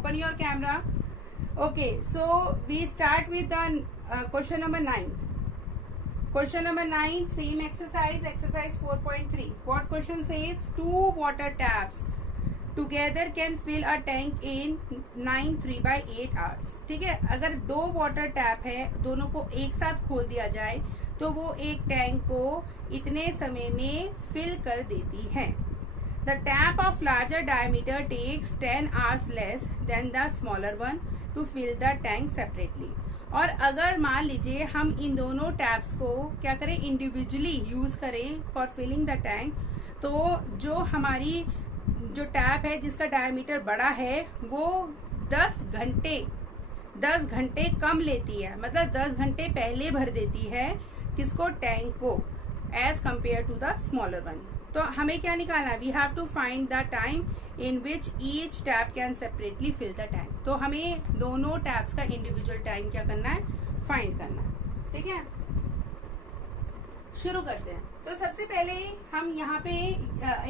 open your camera. Okay, so we start with the question number 9. Question number 9, same exercise, exercise 4.3. What question says? 2 water taps together can fill a tank in 9 3/8 hours. ठीक है, अगर 2 water tap है, दोनों को एक साथ खोल दिया जाए तो वो एक टैंक को इतने समय में फिल कर देती है. The tap of larger diameter takes 10 hours less than the smaller one to fill the tank separately. और अगर मान लीजिए हम इन दोनों टैप्स को क्या करें, इंडिविजुअली यूज करें फॉर फिलिंग द टैंक, तो जो हमारी जो टैप है जिसका डायमीटर बड़ा है वो 10 घंटे कम लेती है, मतलब 10 घंटे पहले भर देती है किसको, टैंक को, as compare to the smaller one. तो हमें क्या निकालना है, we have to find the time in which each tap can separately fill the tank. तो हमें दोनों टैप्स का इंडिविजुअल टाइम क्या करना है, फाइंड करना है. ठीक है, शुरू करते हैं. तो सबसे पहले हम यहाँ पे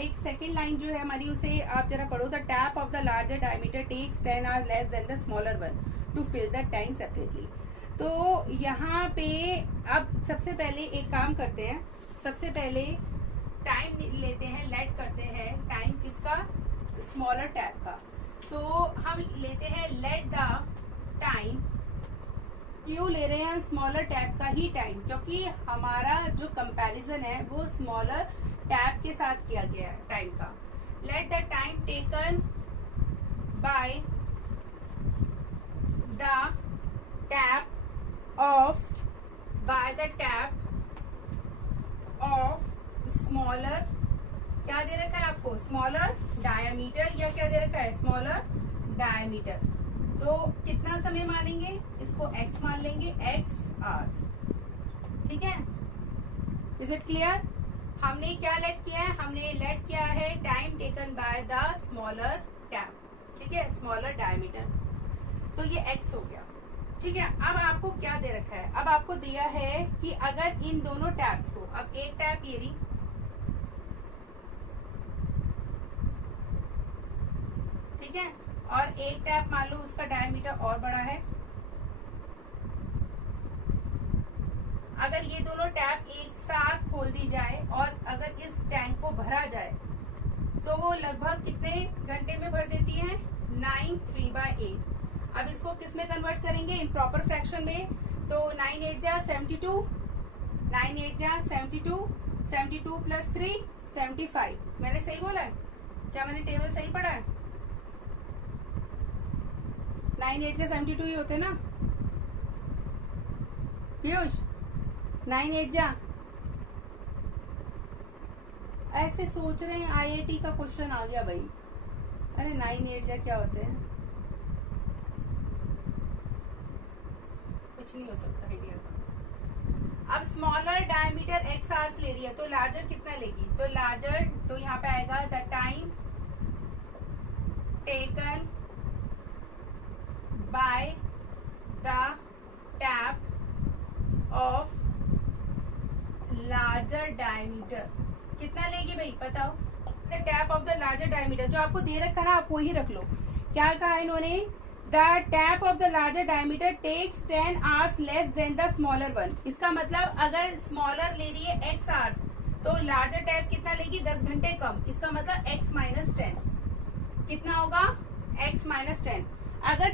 एक सेकेंड लाइन जो है हमारी, उसे आप जरा पढ़ो. The tap of the larger diameter takes 10 hours less than the smaller one to fill the tank separately. तो यहाँ पे अब सबसे पहले एक काम करते हैं, सबसे पहले टाइम लेते हैं, लेट करते हैं टाइम किसका, स्मॉलर टैप का. तो हम लेते हैं लेट द टाइम. क्यों ले रहे हैं हम स्मॉलर टैप का ही टाइम, क्योंकि हमारा जो कंपैरिजन है वो स्मॉलर टैप के साथ किया गया है टाइम का. Let the time taken by the tap of smaller, क्या दे रखा है आपको, स्मॉलर डायमीटर, या क्या दे रखा है, स्मॉलर डायमीटर. तो कितना समय मानेंगे इसको, x मान लेंगे, x hours. ठीक है, इज इट क्लियर. हमने क्या लेट किया है, हमने लेट किया है time taken bye the smaller tap. ठीक है, स्मॉलर डायमीटर. तो ये x हो गया. ठीक है, अब आपको क्या दे रखा है, अब आपको दिया है कि अगर इन दोनों टैप्स को, अब एक टैप ये रही, ठीक है, और एक टैप मान लो उसका डायमीटर और बड़ा है. अगर ये दोनों टैप एक साथ खोल दी जाए और अगर इस टैंक को भरा जाए तो वो लगभग कितने घंटे में भर देती है, 9 3/8. अब इसको किस में कन्वर्ट करेंगे, इम्प्रॉपर फ्रैक्शन में. तो 9 8 जा 72, 9 8 जा 72, 72 प्लस 3 75. मैंने सही बोला है क्या, मैंने टेबल सही पढ़ा है. 9 8 जा 72 ही होते ना पीयूष, 9 8 जा. ऐसे सोच रहे हैं आईआईटी का क्वेश्चन आ गया भाई. अरे 9 8 जा क्या होते हैं, कुछ नहीं हो सकता इंडिया का. अब स्मॉलर डायमीटर x hours ले रही है, तो लार्जर कितना लेगी, तो लार्जर, तो यहाँ पे आएगा the time taken by the tap of larger diameter. कितना लेगी भाई बताओ, the tap of the larger diameter. जो आपको दे रखा ना आप वही रख लो. क्या कहा इन्होंने, the tap of the larger diameter takes 10 hours less than the smaller one. इसका मतलब अगर स्मॉलर ले रही है x hours तो लार्जर टैप कितना लेगी, 10 घंटे कम. इसका मतलब x - 10 कितना होगा, x - 10. अगर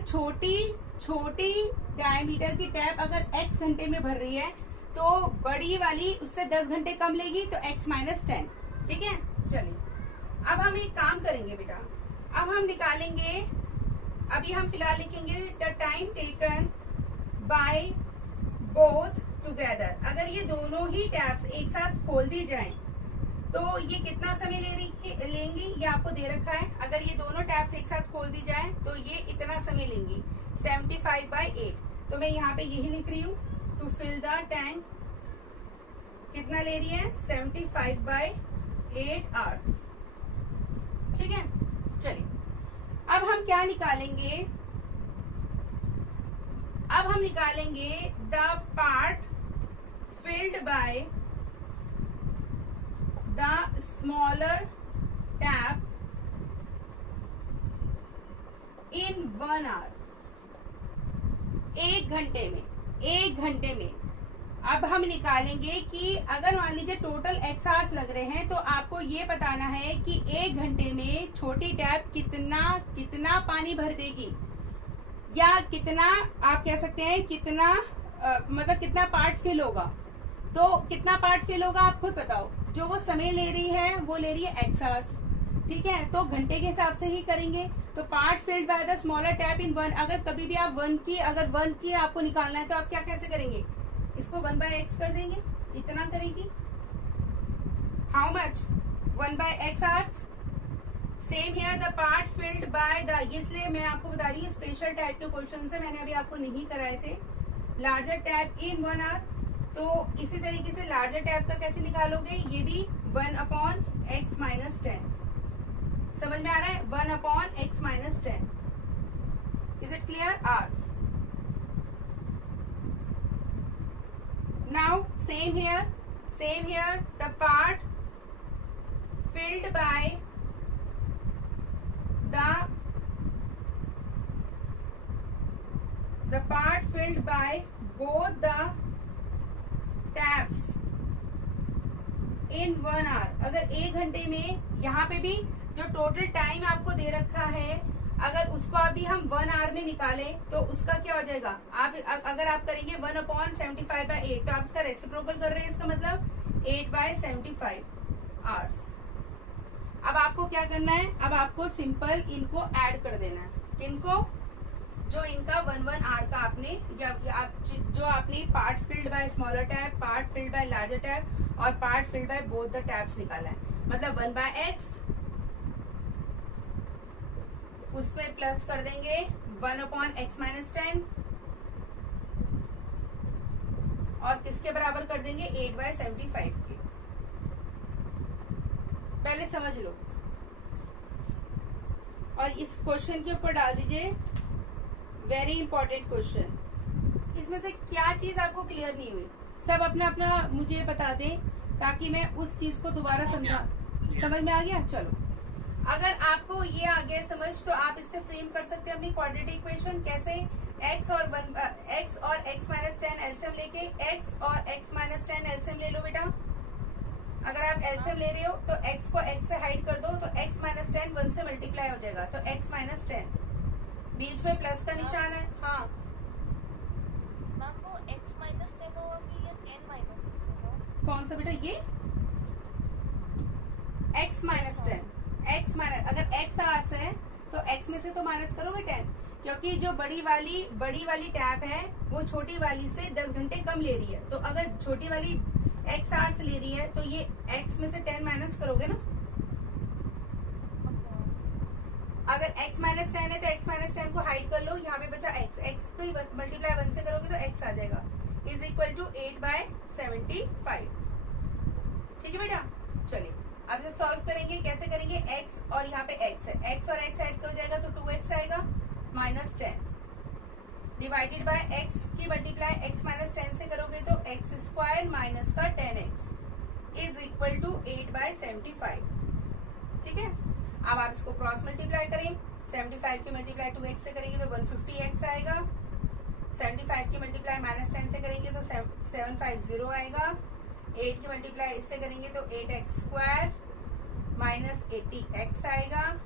छोटी डायमीटर की टैप अगर x घंटे में भर रही है तो बड़ी वाली उससे 10 घंटे कम लेगी, तो x - 10. ठीक है, चलिए अब हम एक काम करेंगे बेटा, अब हम निकालेंगे, अभी हम फिलहाल लिखेंगे the time taken by both together. अगर ये दोनों ही टैप्स एक साथ खोल दी जाएं तो ये कितना समय लेंगी, ये आपको दे रखा है. अगर ये दोनों टैप्स एक साथ खोल दी जाएं तो ये इतना समय लेंगी, 75/8. तो मैं यहाँ पे यही लिख रही हूँ, टू फिल द टैंक कितना ले रही है, 75/8 hours. ठीक है, चलिए अब हम क्या निकालेंगे, अब हम निकालेंगे the part filled by the smaller tap in 1 hour, 1 घंटे में, 1 घंटे में। अब हम निकालेंगे कि अगर मान लीजिए टोटल x आवर्स लग रहे हैं, तो आपको ये बताना है कि 1 घंटे में छोटी टैप कितना पानी भर देगी, या कितना आप कह सकते हैं कितना मतलब कितना पार्ट फिल होगा। तो कितना पार्ट फिल होगा आप खुद बताओ। जो वो समय ले रही है वो ले रही है x आवर्स, ठीक है, तो घंटे के हिसाब से ही करेंगे। तो part filled by the smaller tap in 1, अगर कभी भी आप 1 की आपको निकालना है तो आप क्या कैसे करेंगे, इसको 1/x कर देंगे, इतना करेगी। How much, 1/x hours. Same here the part filled by the, इसलिए मैं आपको बता रही हूँ स्पेशल टाइप के क्वेश्चन से, मैंने अभी आपको नहीं कराए थे। लार्जर टैप इन 1 आवर, तो इसी तरीके से लार्जर टैप का कैसे निकालोगे, ये भी 1/x - 10। समझ में आ रहा है, 1/x - 10। Is it clear hours? Now same here, the part filled by both the taps in 1 hour। अगर 1 घंटे में, यहाँ पे भी जो टोटल टाइम आपको दे रखा है, अगर उसको अभी हम 1 आवर में निकालें तो उसका क्या हो जाएगा। आप अगर आप करेंगे 1/75/8, तो आप इसका रेसिप्रोकल कर रहे हैं, इसका मतलब 8/75 आवर्स। अब आपको क्या करना है, अब आपको सिंपल इनको ऐड कर देना है। इनको जो इनका 1 आवर का आपने जो आपने part filled by smaller tap, part filled by larger tap और part filled by both the taps निकाला है, मतलब 1/x, उसमें प्लस कर देंगे 1/x - 10 और किसके बराबर कर देंगे 8/75 के। पहले समझ लो और इस क्वेश्चन के ऊपर डाल दीजिए वेरी इंपॉर्टेंट क्वेश्चन। इसमें से क्या चीज आपको क्लियर नहीं हुई, सब अपना अपना मुझे बता दें ताकि मैं उस चीज को दोबारा समझ में आ गया। चलो, अगर आपको ये आ गया समझ, तो आप इससे फ्रेम कर सकते हैं अपनी क्वाड्रेटिक इक्वेशन। कैसे, x और x - 10 एलसीएम लेके, x और x - 10 एलसीएम ले लो बेटा। अगर आप एलसीएम ले रहे हो तो x को x से हाइड कर दो, तो x - 10 1 से मल्टीप्लाई हो जाएगा, तो x - 10, बीच में प्लस का निशान है। हाँ मैम, वो x - 10 होगा कि ये 10 - 6 होगा? कौन सा बेटा, ये x - 10, अगर x आवर्स है तो x में से तो माइनस करोगे 10, क्योंकि जो बड़ी वाली टैप है वो छोटी वाली से 10 घंटे कम ले रही है। तो अगर छोटी वाली x आवर्स ले रही है तो ये x में से 10 माइनस करोगे ना। अगर x - 10 है तो x - 10 को हाइड कर लो, यहाँ पे बचा x तो मल्टीप्लाई 1 से करोगे तो x आ जाएगा, इज इक्वल टू 8/75। ठीक है बेटा, चलिए अब इसे सॉल्व करेंगे। कैसे करेंगे, x और यहाँ पे x है, x और x ऐड हो जाएगा तो 2x आएगा, -10 डिवाइडेड बाय x की मल्टीप्लाई x - 10 से करोगे तो x² माइनस का 10x इज इक्वल टू 8/75। ठीक है, अब आप इसको क्रॉस मल्टीप्लाई करें, 75 की मल्टीप्लाई 2x से करेंगे तो 150x आएगा, 75 की मल्टीप्लाई -10 से करेंगे तो 750 आएगा, 8 की मल्टीप्लाई इससे करेंगे तो 8x² माइनस 80x आएगा।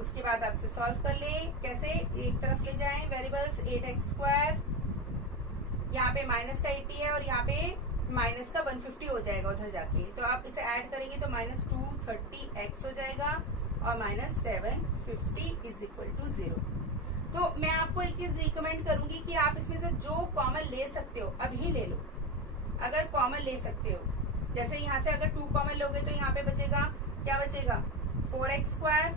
उसके बाद आप इसे सॉल्व कर ले। कैसे, एक तरफ ले जाएं वेरिएबल्स, 8x², यहाँ पे माइनस का 80 है और यहाँ पे माइनस का 150 हो जाएगा उधर जाके, तो आप इसे ऐड करेंगे तो -230x हो जाएगा और -750 इज इक्वल टू 0। तो मैं आपको एक चीज रिकमेंड करूंगी कि आप इसमें से जो कॉमन ले सकते हो अभी ले लो, अगर कॉमन ले सकते हो। जैसे यहाँ से अगर 2 कॉमन लोगे तो यहाँ पे बचेगा, क्या बचेगा, 4x²।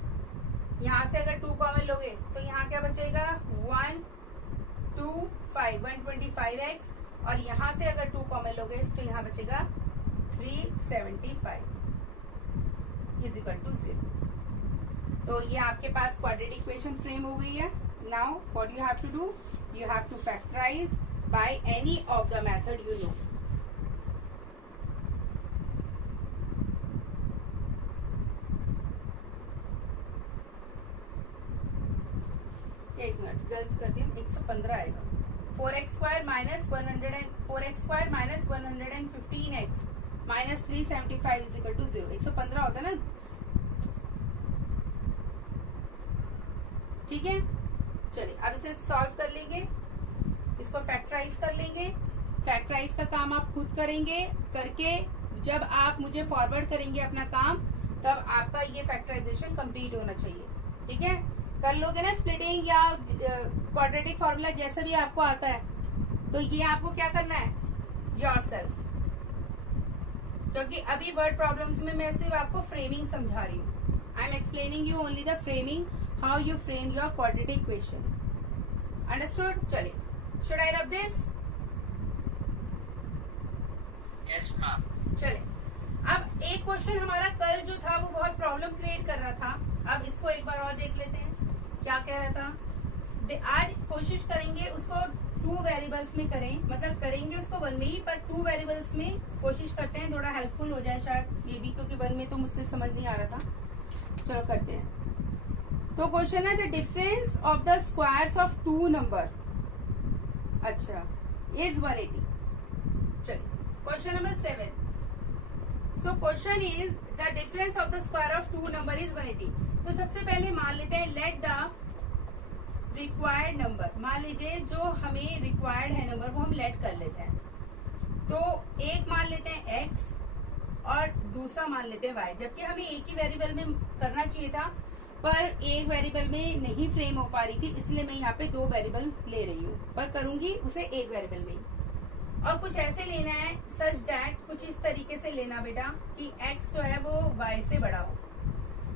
यहाँ से अगर 2 कॉमन लोगे तो यहाँ क्या बचेगा, 125x, और यहाँ से अगर 2 कॉमन लोगे तो यहाँ बचेगा 375 इज इक्वल टू 0। तो ये आपके पास क्वाड्रेटिक इक्वेशन फ्रेम हो गई है। Now what you have to do, you have to factorise by any of the method you know. गलत कर दिया, 115 आएगा। 4x² minus 115x minus 375 is equal to 0। 115 होता है ना, ठीक है। चलिए अब इसे सॉल्व कर लेंगे, इसको फैक्टराइज कर लेंगे। फैक्टराइज का काम आप खुद करेंगे, करके जब आप मुझे फॉरवर्ड करेंगे अपना काम, तब आपका ये फैक्टराइजेशन कंप्लीट होना चाहिए, ठीक है। कर लोगे ना स्प्लिटिंग या क्वाड्रेटिक फॉर्मूला जैसा भी आपको आता है, तो ये आपको क्या करना है, योरसेल्फ। क्योंकि अभी वर्ड प्रॉब्लम्स में मैं सिर्फ आपको फ्रेमिंग समझा रही हूँ। I am explaining you only the framing, how you frame your quadratic equation. Understood? चलिए, should I rub this? Yes ma'am. चले, अब एक क्वेश्चन हमारा कल जो था वो बहुत प्रॉब्लम क्रिएट कर रहा था। अब इसको एक बार और देख लेते हैं, क्या कह रहा था। आज कोशिश करेंगे उसको 2 वेरिएबल्स में करें, मतलब करेंगे उसको 1 में ही, पर 2 वेरिएबल्स में कोशिश करते हैं, थोड़ा हेल्पफुल हो जाए शायद ये भी, क्योंकि 1 में तो मुझसे समझ नहीं आ रहा था। चलो करते हैं। तो क्वेश्चन है the difference of the squares of 2 number, अच्छा, इज 180। चलिए, question number 7। So question is the difference of the square of 2 number is 180। तो सबसे पहले मान लेते हैं let the required number, मान लीजिए जो हमें required है नंबर वो हम let कर लेते हैं। तो एक मान लेते हैं x और दूसरा मान लेते हैं y, जबकि हमें एक ही वेरिएबल में करना चाहिए था, पर एक वेरिएबल में नहीं फ्रेम हो पा रही थी, इसलिए मैं यहाँ पे 2 वेरिएबल ले रही हूँ, पर करूंगी उसे एक वेरिएबल में ही। और कुछ ऐसे लेना है सच दैट, कुछ इस तरीके से लेना बेटा कि x जो है वो y से बड़ा हो।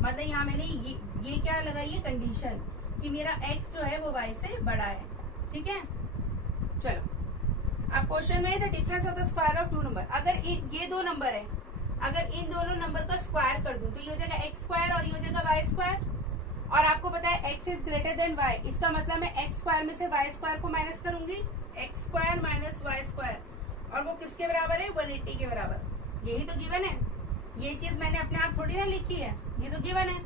मतलब यहाँ मैंने ये क्या लगाई है कंडीशन कि मेरा x जो है वो y से बड़ा है, ठीक है। चलो, अब क्वेश्चन में the difference of the square of 2 number, अगर ये 2 नंबर है, अगर इन दोनों नंबर का स्क्वायर कर दूं तो ये हो जाएगा x² और ये हो जाएगा y²। और आपको पता है x is greater than y, इसका मतलब मैं x² में से y² को माइनस करूंगी, x² माइनस y², और वो किसके बराबर है, 180 के बराबर। यही तो गिवन है, ये चीज मैंने अपने आप थोड़ी ना लिखी है, ये तो गिवन है।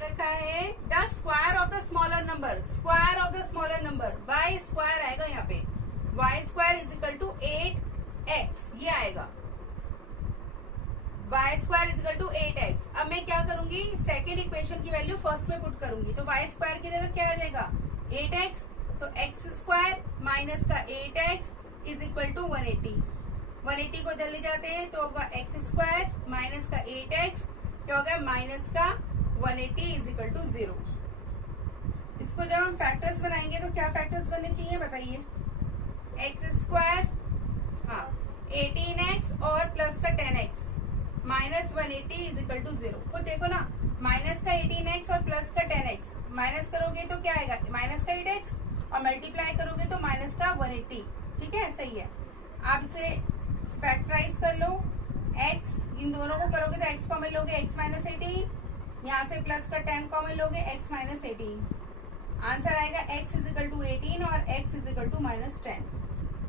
रखा है the square of the smaller number, square of the smaller number y² आएगा यहाँ पे, y² is equal to 8x, ये आएगा y² is equal to 8x। अब मैं क्या करूंगी, सेकेंड इक्वेशन की वैल्यू फर्स्ट में पुट करूंगी, तो y² की जगह क्या आ जाएगा, 8x, तो x² माइनस का 8x इज इक्वल टू 180। 180 को इधर ले जाते हैं तो होगा x² माइनस का 8x, क्या होगा, माइनस का 180 इज इक्वल टू 0। इसको जब हम फैक्टर्स बनाएंगे तो क्या फैक्टर्स बनने चाहिए बताइए, x², हाँ 18x और प्लस का 10x minus 180 is equal to 0। तो देखो ना, माइनस का 18x और प्लस का 10x माइनस करोगे तो क्या आएगा, माइनस का 8x, और मल्टीप्लाई करोगे तो माइनस का 180, ठीक है, सही है। आप इसे फैक्टराइज कर लो, x इन दोनों को करोगे तो x कॉमन लोगे, x माइनस 18, यहाँ से प्लस का 10 कॉमन लोगे, x माइनस 18, आंसर आएगा x इज इक्वल टू 18 और x is equal to minus 10,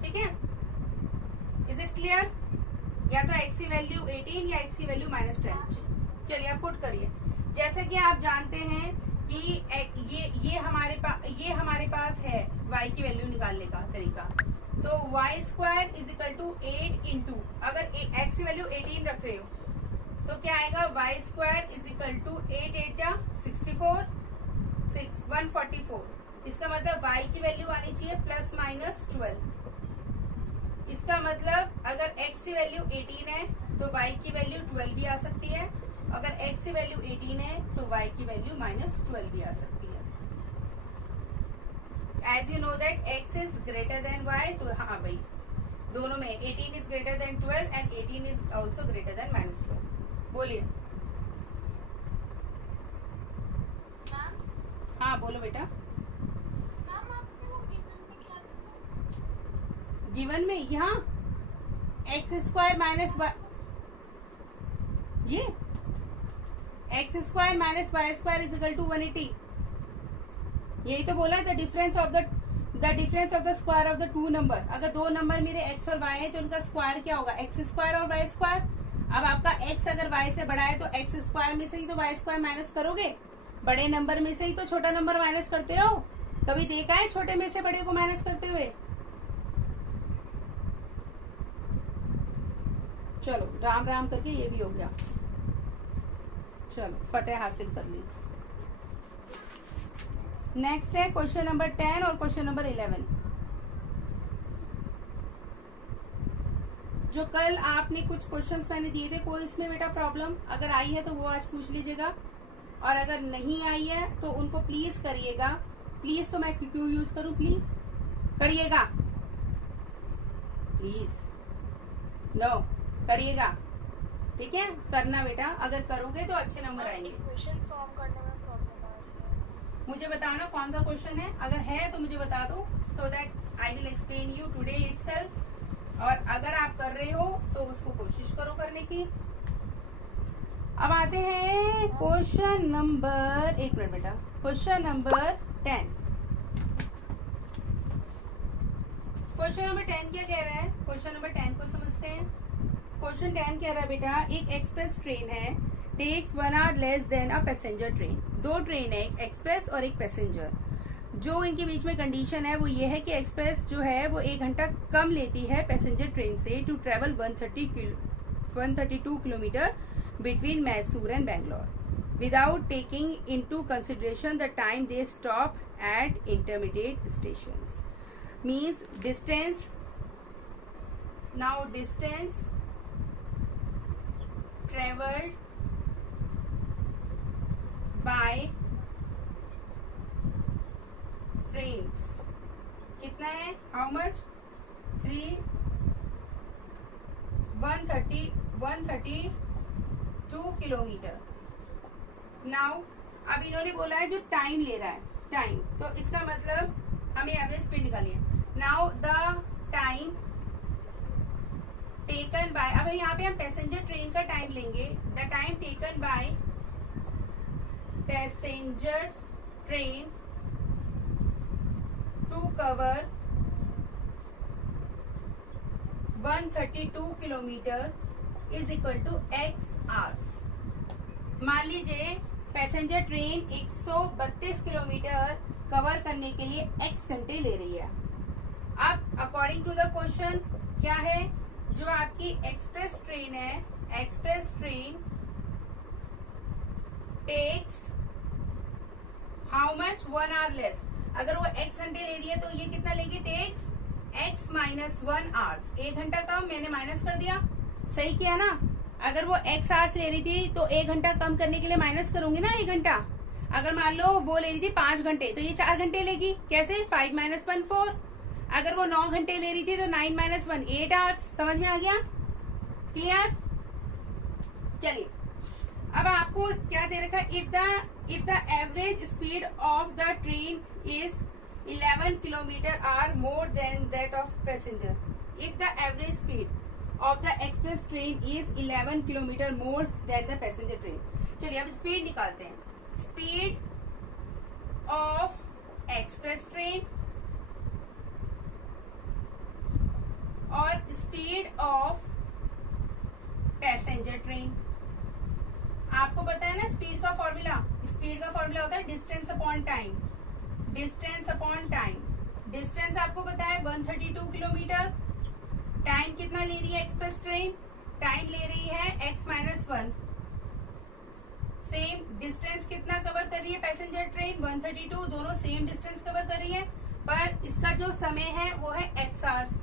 ठीक है। Is it clear? या तो x की वैल्यू 18 या x की वैल्यू माइनस 10। चलिए आप पुट करिए। जैसे कि आप जानते हैं कि ये हमारे पास है y की वैल्यू निकालने का तरीका, तो y² is equal to 8 into, अगर x की वैल्यू 18 रख रहे हो तो क्या आएगा, y² इज इक्वल टू 8 8 जा 64, 144। इसका मतलब y की वैल्यू आनी चाहिए प्लस माइनस 12। इसका मतलब अगर x की वैल्यू 18 है तो y की वैल्यू 12 भी आ सकती है, अगर x की वैल्यू 18 है तो y की वैल्यू माइनस 12 भी आ सकती है। As you know that x is greater than y, तो हाँ भाई दोनों में 18 is greater than 12 and 18 is also greater than minus 12। बोलिए। हाँ बोलो बेटा। गिवन में यहाँ x² माइनस y, ये x² minus y² is equal to 180, यही तो बोला the difference of the square of the 2 number. अगर 2 नंबर मेरे x और y है तो उनका स्क्वायर क्या होगा, x² और y²। अब आपका x अगर y से बड़ा है तो x² में से ही तो y² माइनस करोगे, बड़े नंबर में से ही तो छोटा नंबर माइनस करते हो, कभी देखा है छोटे में से बड़े को माइनस करते हुए? चलो राम राम करके ये भी हो गया। चलो फतेह हासिल कर ली। नेक्स्ट है क्वेश्चन नंबर 10 और क्वेश्चन नंबर 11। जो कल आपने कुछ क्वेश्चंस मैंने दिए थे, कोई इसमें बेटा प्रॉब्लम अगर आई है तो वो आज पूछ लीजिएगा, और अगर नहीं आई है तो उनको प्लीज करिएगा। प्लीज तो मैं क्यों यूज करूं, प्लीज करिएगा, प्लीज नो करिएगा, ठीक है? करना बेटा, अगर करोगे तो अच्छे नंबर आएंगे। इक्वेशन सॉल्व करने में प्रॉब्लम आ रही है। मुझे बताना कौन सा क्वेश्चन है, अगर है तो मुझे बता दो, so that I will explain you today itself. और अगर आप कर रहे हो तो उसको कोशिश करो करने की। अब आते हैं क्वेश्चन नंबर, एक मिनट बेटा, क्वेश्चन नंबर 10। क्वेश्चन नंबर 10 क्या कह रहा है? क्वेश्चन नंबर 10 को समझते हैं। क्वेश्चन 10 कह रहा है बेटा, एक एक्सप्रेस ट्रेन है, takes 1 hour less than a passenger train. दो ट्रेन है, एक एक्सप्रेस और एक पैसेंजर। जो इनके बीच में कंडीशन है वो ये है कि एक्सप्रेस जो है वो 1 घंटा कम लेती है पैसेंजर ट्रेन से to travel 132 kilometre between Mysore and Bangalore without taking into consideration the time they stop at intermediate stations. Means distance, now distance travelled by trains कितना है? How much? 132 किलोमीटर। नाउ अब इन्होंने बोला है जो टाइम ले रहा है, टाइम, तो इसका मतलब हमें एवरेज स्पीड निकालिए। Now the time taken by, अब यहाँ पे हम पैसेंजर ट्रेन का टाइम लेंगे। The time taken by passenger train to cover 132 kilometre is equal to x hours. मान लीजिए पैसेंजर ट्रेन 132 किलोमीटर कवर करने के लिए x घंटे ले रही है। अब अकॉर्डिंग टू द क्वेश्चन क्या है, जो आपकी एक्सप्रेस ट्रेन है, express train takes how much? 1 hour less. अगर वो x घंटे ले रही है तो ये कितना लेगी? Takes x minus 1 hours. 1 घंटा कम, मैंने माइनस कर दिया, सही किया ना? अगर वो x आवर्स ले रही थी तो 1 घंटा कम करने के लिए माइनस करूंगी ना 1 घंटा। अगर मान लो वो ले रही थी 5 घंटे तो ये 4 घंटे लेगी। कैसे? 5 माइनस 1 4। अगर वो 9 घंटे ले रही थी तो 9 माइनस 1 8 आवर्स। समझ में आ गया? क्लियर? चलिए अब आपको क्या दे रखा है? If the average speed of the train is 11 kilometre or more than that of passenger. If the average speed of the express train is 11 kilometre more than the passenger train. चलिए अब speed निकालते हैं। Speed of express train और speed of passenger train. आपको पता है ना speed का फॉर्मूला? स्पीड का फॉर्मूला होता है distance upon time. Distance upon time, distance आपको पता है 132 किलोमीटर। टाइम कितना ले रही है एक्सप्रेस ट्रेन? टाइम ले रही है x माइनस 1। सेम डिस्टेंस कितना कवर कर रही है पैसेंजर ट्रेन? 132। दोनों सेम डिस्टेंस कवर कर रही है, पर इसका जो समय है वो है x आवर्स।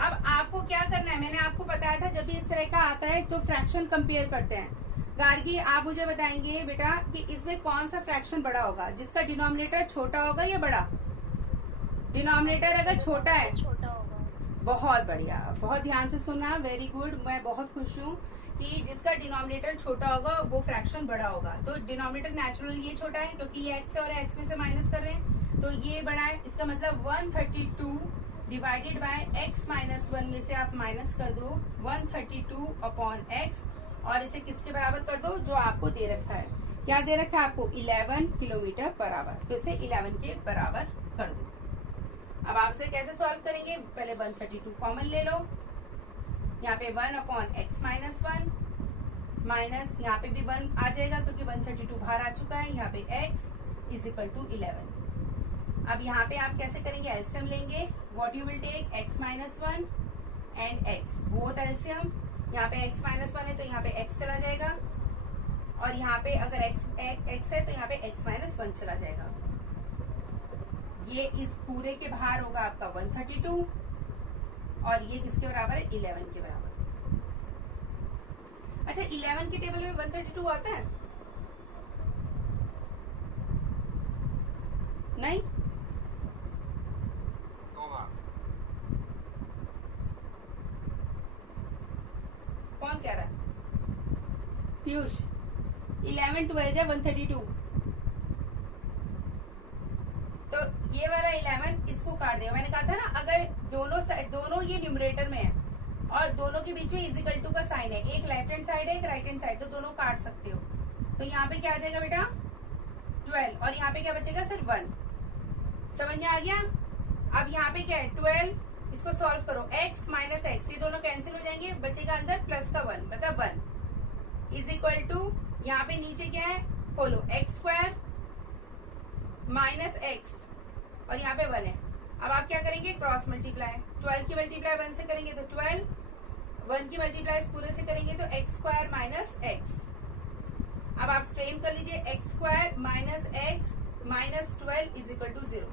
अब आपको क्या करना है, मैंने आपको बताया था जब भी इस तरह का आता है तो फ्रैक्शन कंपेयर करते हैं। गार्गी आप मुझे बताएंगे बेटा कि इसमें कौन सा फ्रैक्शन बड़ा होगा, जिसका डिनोमिनेटर छोटा होगा या बड़ा? डिनोमिनेटर अगर छोटा है, छोटा होगा। बहुत बढ़िया, बहुत ध्यान से सुना, वेरी गुड। मैं बहुत खुश हूँ कि जिसका डिनोमिनेटर छोटा होगा वो फ्रैक्शन बड़ा होगा। तो डिनोमिनेटर नेचुरल ये छोटा है क्योंकि ये x है और x में से माइनस कर रहे हैं, तो ये बड़ा है। इसका मतलब 132 डिवाइडेड बाय x माइनस 1 में से आप माइनस कर दो 132 अपॉन x और इसे किसके बराबर कर दो? जो आपको दे रखा है। क्या दे रखा है आपको? 11 किलोमीटर पर आवर। तो इसे 11 के बराबर कर दो। अब आप इसे कैसे सॉल्व करेंगे? पहले 132 कॉमन ले लो, यहाँ पे 1 अपॉन x माइनस 1 माइनस यहाँ पे भी 1 आ जाएगा क्योंकि 132 बाहर आ चुका है। यहाँ पे x इज इक्वल टू 11। अब यहाँ पे आप कैसे करेंगे, एलसीएम लेंगे. What you will take, x minus 1 and x both LCM. यहाँ पे x माइनस 1 है तो यहाँ पे x चला जाएगा, और यहाँ पे अगर x है तो यहाँ पे x माइनस 1 चला जाएगा. ये इस पूरे के बाहर होगा आपका 132, और ये किसके बराबर है, 11 के बराबर. अच्छा 11 के टेबल में 132 आता है? नहीं, कौन कह रहा है? पीयूष. 11 12 है 132. तो ये वाला 11 इसको काट देगा. मैंने कहा था ना, अगर दोनों ये न्यूमरेटर में है और दोनों के बीच में इजिकल टू का साइन है, एक लेफ्ट हैंड साइड है एक राइट हैंड साइड, तो दोनों काट सकते हो. तो यहाँ पे क्या आ जाएगा बेटा, 12, और यहाँ पे क्या बचेगा, सिर्फ 1. समझ में आ गया? अब यहाँ पे क्या है, 12. इसको सॉल्व करो, x माइनस एक्स, ये दोनों कैंसिल हो जाएंगे, बचेगा अंदर प्लस का 1, मतलब 1 इज इक्वल टू, यहाँ पे नीचे क्या है, खोलो, एक्स स्क्वायर माइनस एक्स, और यहाँ पे 1 है. अब आप क्या करेंगे, क्रॉस मल्टीप्लाई. 12 की मल्टीप्लाई 1 से करेंगे तो 12, 1 की मल्टीप्लाई इस पूरे से करेंगे तो एक्स स्क्वायर माइनस एक्स. अब आप फ्रेम कर लीजिए, x square minus x minus 12 is equal to 0.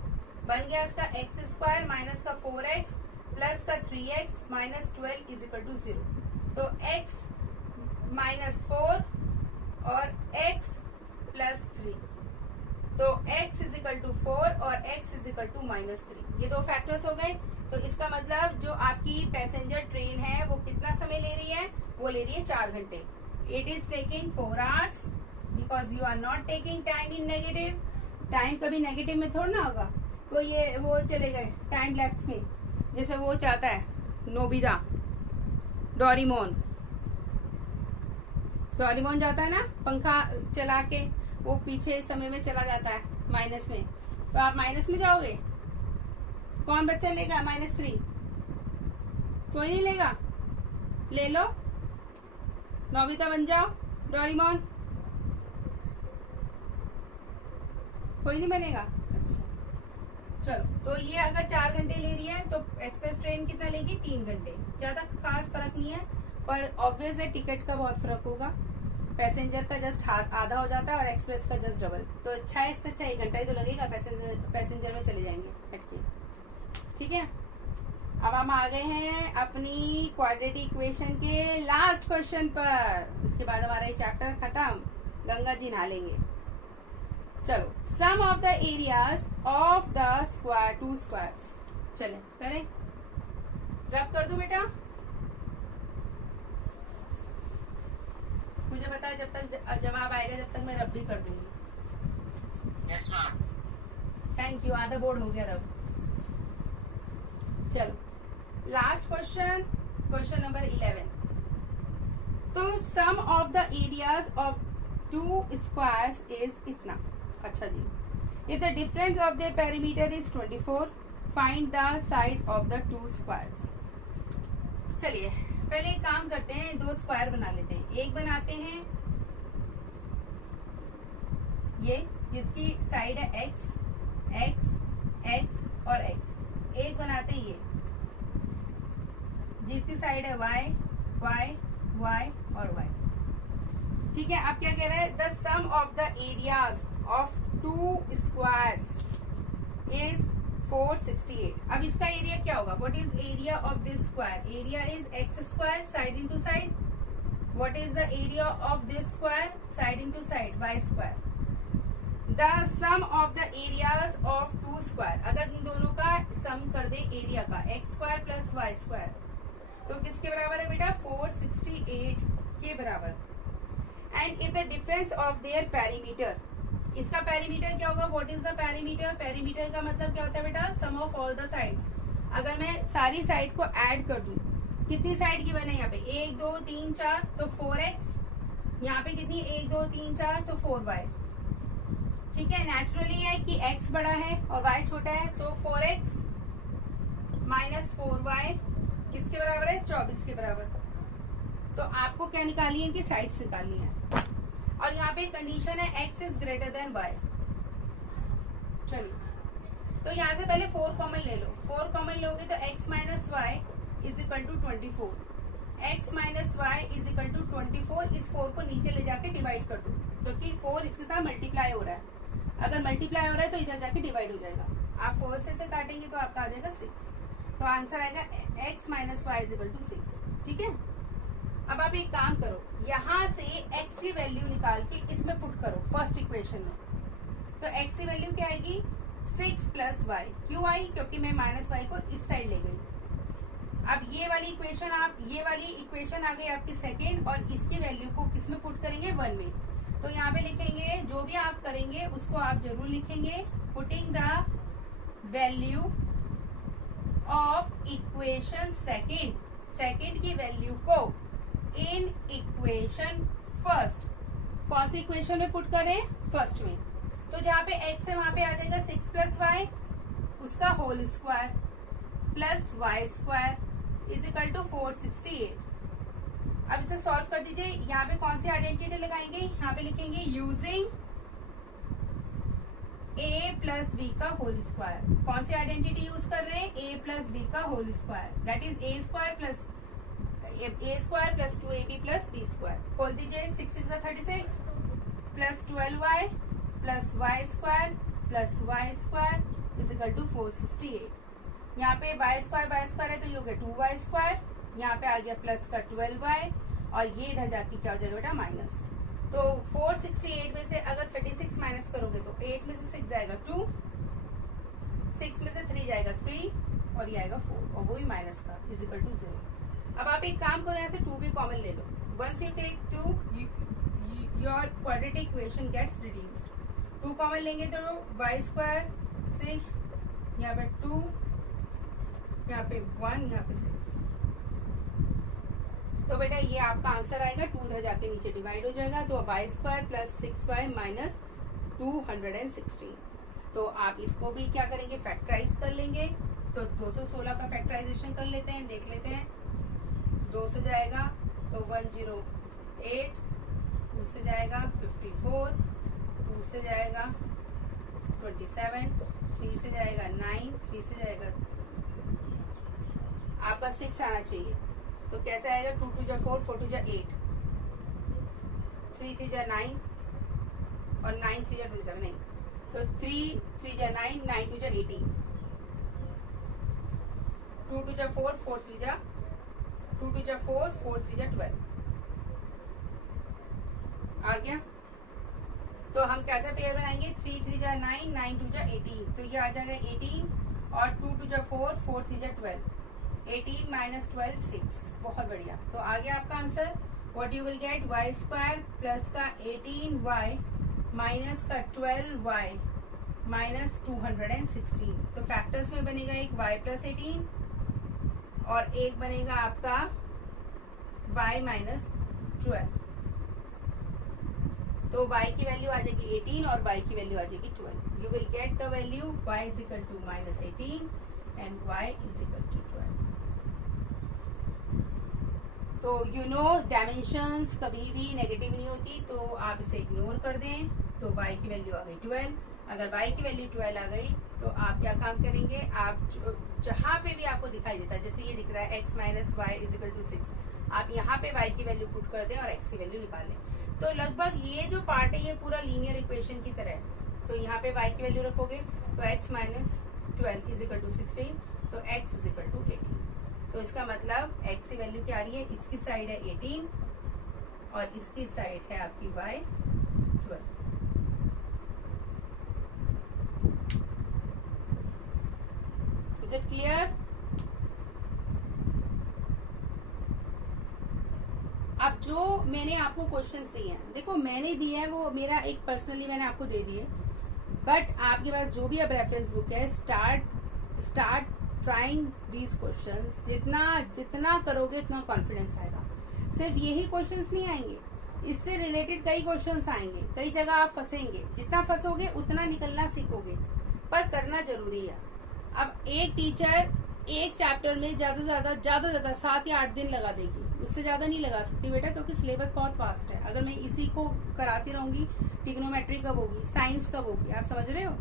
बन गया इसका एक्स स्क्वायर माइनस का 4x प्लस का 3x minus 12 is equal to 0. तो x माइनस 4 और x प्लस 3, तो x इज इक्वल टू 4 और x is equal to minus 3. ये दो फैक्टर्स हो गए. तो इसका मतलब जो आपकी पैसेंजर ट्रेन है वो कितना समय ले रही है, वो ले रही है 4 घंटे. It is taking 4 hours because you are not taking time in negative. Time कभी नेगेटिव में थोड़ा ना होगा. तो ये वो चले गए टाइम लैप्स में, जैसे वो चाहता है नोबिता, डोरेमोन जाता है ना पंखा चला के, वो पीछे समय में चला जाता है माइनस में. तो आप माइनस में जाओगे, कौन बच्चा लेगा -3? कोई नहीं लेगा. ले लो, नोबिता बन जाओ, डोरेमोन. कोई नहीं बनेगा. अच्छा चलो, तो ये अगर 4 घंटे ले रही है तो एक्सप्रेस ट्रेन कितना लेगी, 3 घंटे. ज्यादा खास फर्क नहीं है, पर ऑब्वियस है टिकट का बहुत फर्क होगा. पैसेंजर का जस्ट आधा हो जाता है और एक्सप्रेस का जस्ट डबल. तो अच्छा है, इससे अच्छा 1 घंटा ही तो लगेगा. पैसेंजर में चले जाएंगे हटके. ठीक है, अब हम आ गए हैं अपनी क्वाड्रेटिक इक्वेशन के लास्ट क्वेश्चन पर. उसके बाद हमारा ये चैप्टर खत्म, गंगा जी नहा लेंगे. चलो, sum of the areas of the square 2 squares. चले करें, रब कर दो बेटा. मुझे पता है जब तक जवाब आएगा जब तक मैं रब भी कर दूंगी. Yes ma'am. Thank you. आधा बोर्ड हो गया रब. चलो, लास्ट क्वेश्चन, क्वेश्चन नंबर 11. तो sum of the areas of 2 squares is इतना. अच्छा जी, if the difference of the perimeter is 24, find the side of the 2 squares. चलिए पहले एक काम करते हैं, 2 स्क्वायर बना लेते हैं. एक बनाते हैं ये जिसकी साइड है x, x, x और x. एक बनाते हैं ये जिसकी साइड है y, y, y और y. ठीक है, अब क्या कह रहा है, the sum of the areas of 2 squares is 468. अब इसका एरिया क्या होगा, what is area of this square. Area is x square side into side. What is the area of this square, side into side, y square. The sum of the areas of 2 square, अगर इन दोनों का sum कर दे area का, x square plus y square, तो किसके बराबर है बेटा, 468 के बराबर. And if the difference of their perimeter, इसका पेरीमीटर क्या होगा, what is the perimeter. Perimeter का मतलब क्या होता है बेटा, सम ऑफ ऑल द साइड्स. अगर मैं सारी साइड को ऐड कर दूं, कितनी साइड की बने यहाँ पे, 1 2 3 4, तो 4x. यहाँ पे कितनी, 1 2 3 4, तो 4y. ठीक है, नेचुरली है कि x बड़ा है और y छोटा है, तो 4x माइनस 4y किसके बराबर है, 24 के बराबर. तो आपको क्या निकालनी है कि साइड्स निकालनी है. और यहाँ पे कंडीशन है x is greater than y. चलिए, तो यहाँ से पहले 4 कॉमन ले लो, 4 कॉमन लोगे तो x minus y is equal to 24, x minus y is equal to 24। इस 4 को नीचे ले जाके डिवाइड कर दो, क्योंकि 4 इसके साथ मल्टीप्लाई हो रहा है, अगर मल्टीप्लाई हो रहा है तो इधर जाके डिवाइड हो जाएगा। आप 4 से काटेंगे तो आपका आ जाएगा 6, तो आंसर आएगा x minus y is equal to 6। ठीक है, अब आप एक काम करो, यहाँ से x की वैल्यू निकाल के इसमें पुट करो फर्स्ट इक्वेशन में, तो x की वैल्यू क्या आएगी 6 प्लस वाई। क्यों आई? क्योंकि मैं माइनस वाई को इस साइड ले गई। अब ये वाली इक्वेशन आ गई आपकी सेकेंड, और इसकी वैल्यू को किस में पुट करेंगे 1 में। तो यहाँ पे लिखेंगे, जो भी आप करेंगे उसको आप जरूर लिखेंगे, putting the value of equation second की वैल्यू को इन इक्वेशन फर्स्ट। कौन सी इक्वेशन में पुट करें? फर्स्ट में। तो जहाँ पे x है वहां पे आ जाएगा 6 प्लस वाई, उसका whole square plus y square is equal to 468। अब इसे सॉल्व कर दीजिए। यहाँ पे कौन सी आइडेंटिटी लगाएंगे? यहाँ पे लिखेंगे यूजिंग a प्लस बी का होल स्क्वायर। कौन सी आइडेंटिटी यूज कर रहे हैं? a प्लस बी का whole square, that is a square plus 2ab plus b square. खोल दीजिए, 6 6 36 plus 12y plus y square is equal to 468। यहाँ पे y स्क्वायर है तो ये हो गया 2y स्क्वायर, यहाँ पे आ गया प्लस का 12y, और ये इधर जाके क्या हो जाएगा बेटा माइनस। तो 468 में से अगर 36 माइनस करोगे तो 8 में से 6 जाएगा 2, 6 में से 3 जाएगा 3, और ये आएगा 4, और वो भी माइनस का इज इक्वल टू 0। अब आप एक काम करो, यहाँ से 2 भी कॉमन ले लो। Once you take 2 your quadratic equation gets reduced. 2 common लेंगे तो वाई स्क्वायर 6, यहाँ पे 2, यहाँ पे 1, यहाँ पे 6। तो बेटा ये आपका आंसर आएगा। 2 इधर जाके नीचे डिवाइड हो जाएगा, तो Y square plus 6y minus 216। तो आप इसको भी क्या करेंगे? फैक्टराइज कर लेंगे। तो 216 का फैक्टराइजेशन कर लेते हैं, देख लेते हैं। 2 से जाएगा तो 108, 2 से जाएगा 54, 2 से जाएगा 27, 3 से जाएगा 9, 3 से जाएगा आपका 6 आना चाहिए। तो कैसे आएगा? 2 2 जा 4, 4 2 जा 8, 3 3 जा 9, और 9 3 जा 27 नहीं, तो 3 3 जा 9, 9 2 जा 18, 2 2 जा 4, 4 3 जा 2 2 जा 4, 4 3 जा 12 आ गया। तो हम कैसे पेयर बनाएंगे? 3 3 जा 9, 9 2 जा 18, तो ये आ जाएगा 18, और 2 2 जा 4, 4 3 जा 12, 18 माइनस 12 6। बहुत बढ़िया। तो आ गया आपका answer. What you will get? Y square plus का 18y माइनस का 12y माइनस 216। तो फैक्टर्स में बनेगा एक y प्लस 18, और एक बनेगा आपका y माइनस 12। तो y की वैल्यू आ जाएगी 18 और y की वैल्यू आ जाएगी 12। You will get the value y is equal to minus 18 and y is equal to 12। तो यू नो डायमेंशंस कभी भी नेगेटिव नहीं होती, तो आप इसे इग्नोर कर दें। तो y की वैल्यू आ गई 12। अगर y की वैल्यू 12 आ गई तो आप क्या काम करेंगे? आप जहां पे भी आपको दिखाई देता है, जैसे ये दिख रहा है x minus y is equal to 6, आप यहाँ पे y की वैल्यू पुट कर दें और x की वैल्यू निकाल लें। तो लगभग ये जो पार्ट है ये पूरा लीनियर इक्वेशन की तरह है। तो यहाँ पे y की वैल्यू रखोगे तो x minus 12 is equal to 16, तो x इज इक्वल टू 18। तो इसका मतलब x की वैल्यू क्या आ रही है? इसकी साइड है 18 और इसकी साइड है आपकी y 12। Is it clear? अब जो मैंने आपको क्वेश्चंस दिए हैं, देखो मैंने दिए हैं वो मेरा एक पर्सनली मैंने आपको दे दिए, बट आपके पास जो भी अब रेफरेंस बुक है, स्टार्ट ट्राइंग दीज क्वेश्चंस। जितना करोगे उतना कॉन्फिडेंस आएगा। सिर्फ यही क्वेश्चंस नहीं आएंगे, इससे रिलेटेड कई क्वेश्चंस आएंगे, कई जगह आप फंसेंगे। जितना फंसोगे उतना निकलना सीखोगे, पर करना जरूरी है। अब एक टीचर एक चैप्टर में ज्यादा 7 या 8 दिन लगा देगी, उससे ज्यादा नहीं लगा सकती बेटा, क्योंकि सिलेबस बहुत फास्ट है। अगर मैं इसी को कराती रहूंगी, ट्रिग्नोमेट्री कब होगी, साइंस कब होगी, आप समझ रहे हो?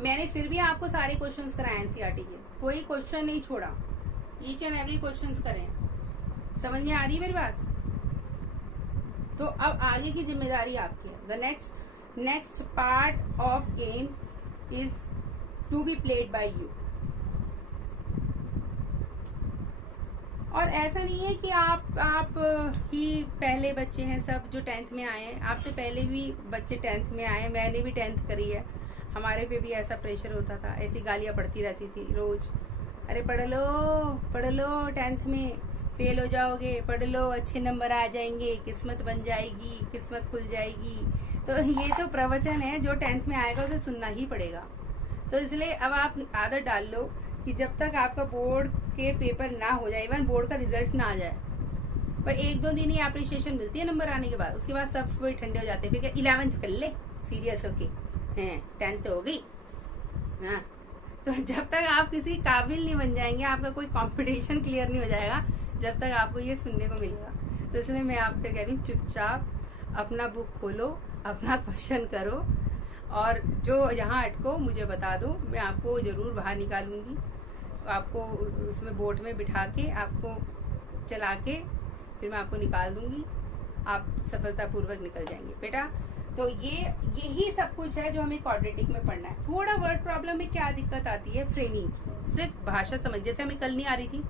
मैंने फिर भी आपको सारे क्वेश्चंस कराए एनसीईआरटी के, कोई क्वेश्चन नहीं छोड़ा, ईच एंड एवरी क्वेश्चंस करें। समझ में आ रही है मेरी बात? तो अब आगे की जिम्मेदारी आपकी है। The next part of game is to be played by you. और ऐसा नहीं है कि आप ही पहले बच्चे हैं सब जो 10th में आए हैं, आपसे पहले भी बच्चे 10th में आए, मैंने भी 10th करी है, हमारे पे भी ऐसा प्रेशर होता था, ऐसी गालियां पड़ती रहती थी रोज, अरे पढ़ लो 10th में फेल हो जाओगे, पढ़ लो अच्छे नंबर आ जाएंगे, किस्मत बन जाएगी, किस्मत खुल जाएगी। तो ये तो प्रवचन है, जो 10th में आएगा उसे सुनना ही पड़ेगा। तो इसलिए अब आप आदत डाल लो कि जब तक आपका बोर्ड के पेपर ना हो जाए, इवन बोर्ड का रिजल्ट ना आ जाए, पर 1-2 दिन ही अप्रिशिएशन मिलती है नंबर आने के बाद, उसके बाद सब वही ठंडे हो जाते हैं, फिर 11th कर ले सीरियस होके, हैं 10th तो हो गई। हाँ, तो जब तक आप किसी काबिल नहीं बन जाएंगे, आपका कोई कंपटीशन क्लियर नहीं हो जाएगा, जब तक आपको ये सुनने को मिलेगा। तो इसलिए मैं आपसे कह रही हूँ, चुपचाप अपना बुक खोलो, अपना क्वेश्चन करो, और जो जहाँ अटको मुझे बता दो, मैं आपको जरूर बाहर निकालूंगी, आपको उसमें बोट में बिठा के, आपको चला के, फिर मैं आपको निकाल दूंगी, आप सफलतापूर्वक निकल जाएंगे बेटा। तो यही सब कुछ है जो हमें क्वाड्रेटिक में पढ़ना है। थोड़ा वर्ड प्रॉब्लम में क्या दिक्कत आती है, फ्रेमिंग, सिर्फ भाषा समझ, जैसे हमें कल नहीं आ रही थी,